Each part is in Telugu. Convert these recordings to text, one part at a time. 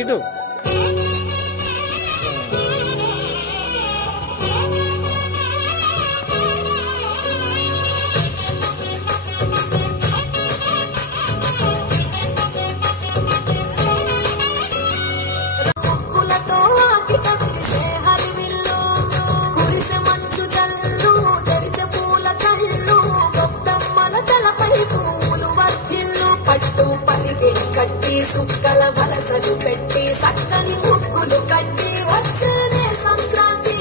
ఇటు కట్టి సుక్కల వలసలు పెట్టి సక్కని ముగ్గులు కట్టి వచ్చేనే సంక్రాంతి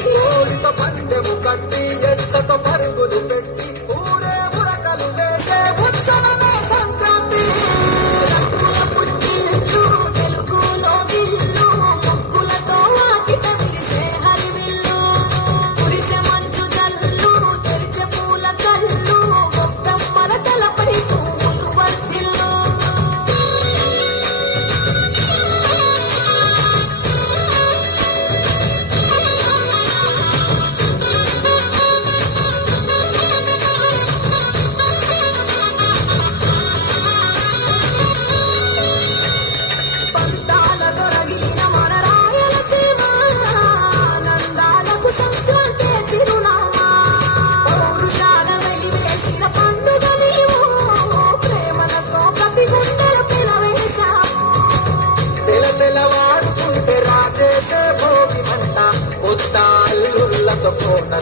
పందెము కట్టి ఎట్లతో పరుగులు పెట్టి ఊరే ఉరకలు వేసే ఉత్సవమే సంక్రాంతి రంగుల పుట్టిల్లు తెలుగులో గిల్లు ముగ్గులతో వాకిట విరిసే హరివిల్లు కురిసే మంచు జల్లు తెరిచే పూల కళ్ళు గొప్పమ్మల తలపై పువ్వులు వర్తిల్లు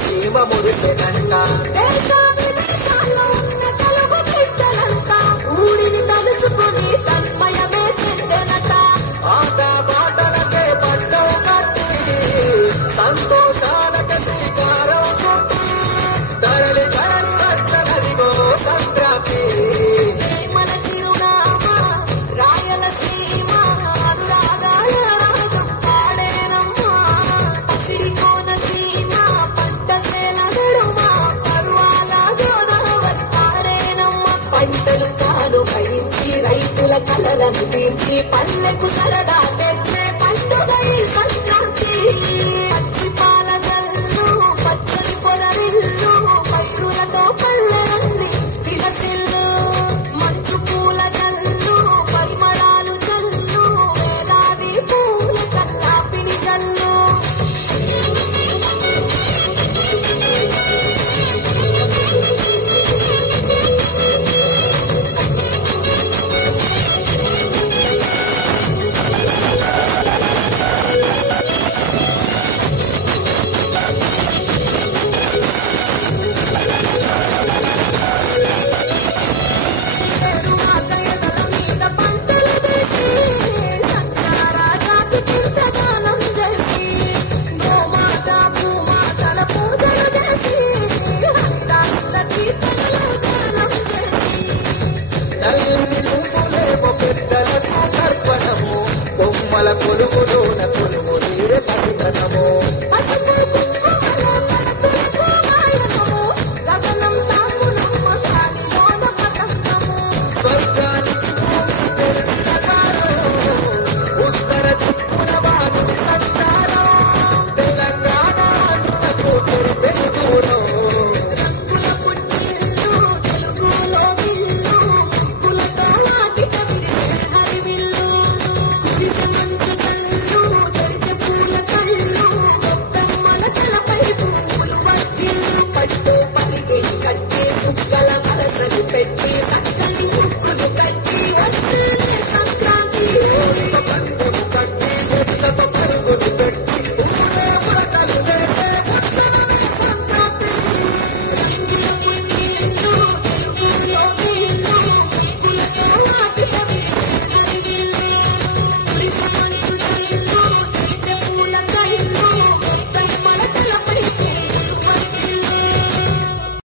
సీమ మురిసెనంట దేశ విదేశాల్లో ఉన్న తెలుగు బిడ్డలంతా ఊరిని తలుచుకుని తన్మయమే చెందెనట ఆట పాటలకే పట్టం కట్టి సంతోషాలకే శ్రీకారం చుట్టి తరలి తరలి వచ్చనదిగో సంక్రాంతి ప్రేమల చిరునామా రాయలసీమ అనురాగాల రాగం పాడేనమ్మా పసిడి కోనసీమ పంటలు తాను భయించి రైతుల కలలను తీర్చి పల్లెకు సరదా తెచ్చే పండుగ సంక్రాంతి పచ్చి పాల జల్లు పచ్చని పొదరిల్లు పైరులతో పల్లెలన్నీ విలసిల్లు మంచు పూల జల్లు పరిమళాలు జల్లు వేలాది పూల కల్లాపిని జల్లు కొమ్మల కొలువులోన కొలువు నీరే పసితనము గగనం తామునమ్మ గాలిలోన పతంగము స్వర్గానికి ఉత్తర దిక్కున వాడుని సంచారం తెలంగాణ తెలుగులో రంగుల పుట్టిల్లు తెలుగులో గిల్లు ముగ్గులతో వాకిట విరిసే హరివిల్లు మంచు జల్లు తెరిచే పూల కళ్ళు గొప్పమ్మల తలపై పువ్వులు వర్తిల్లు పట్టు పరిగిడి కట్టి సుక్కల వలసలు పెట్టి సక్కని ముగ్గులు కట్టి వచ్చేనే